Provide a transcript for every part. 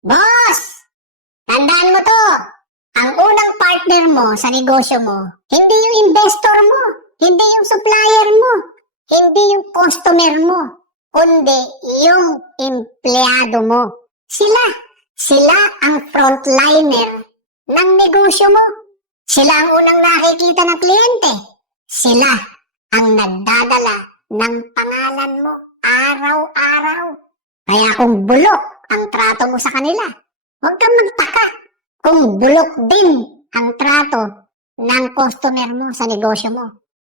Boss! Tandaan mo to! Ang unang partner mo sa negosyo mo, hindi yung investor mo, hindi yung supplier mo, hindi yung customer mo, kundi yung empleyado mo. Sila ang frontliner ng negosyo mo. Sila ang unang nakikita ng kliyente. Sila ang nagdadala ng pangalan mo araw-araw. Kaya kung bulok ang trato mo sa kanila, huwag kang magtaka kung bulok din ang trato ng customer mo sa negosyo mo.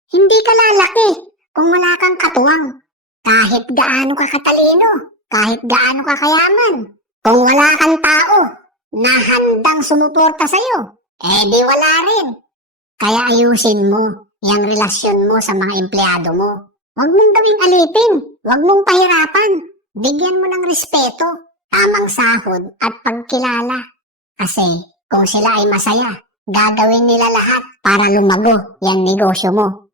Hindi ka lalaki kung wala kang katuwang. Kahit gaano ka katalino, kahit gaano ka kayaman. Kung wala kang tao na handang sumuporta sa'yo, di wala rin. Kaya ayusin mo yung relasyon mo sa mga empleyado mo. Huwag mong gawing alipin, huwag mong pahirapan. Bigyan mo ng respeto, tamang sahod at pagkilala. Kasi kung sila ay masaya, gagawin nila lahat para lumago yung negosyo mo.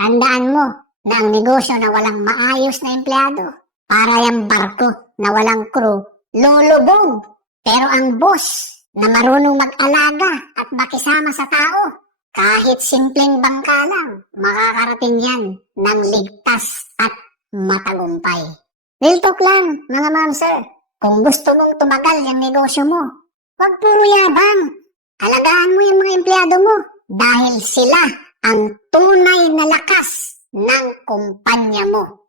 Tandaan mo na ang negosyo na walang maayos na empleyado, para yung barko na walang crew, lulubog. Pero ang boss na marunong mag-alaga at makisama sa tao, kahit simpleng bangka lang, makakarating yan ng ligtas at matagumpay. Real talk lang, mga ma'am sir. Kung gusto mong tumagal yung negosyo mo, huwag puro yabang. Alagaan mo yung mga empleyado mo dahil sila ang tunay na lakas ng kumpanya mo.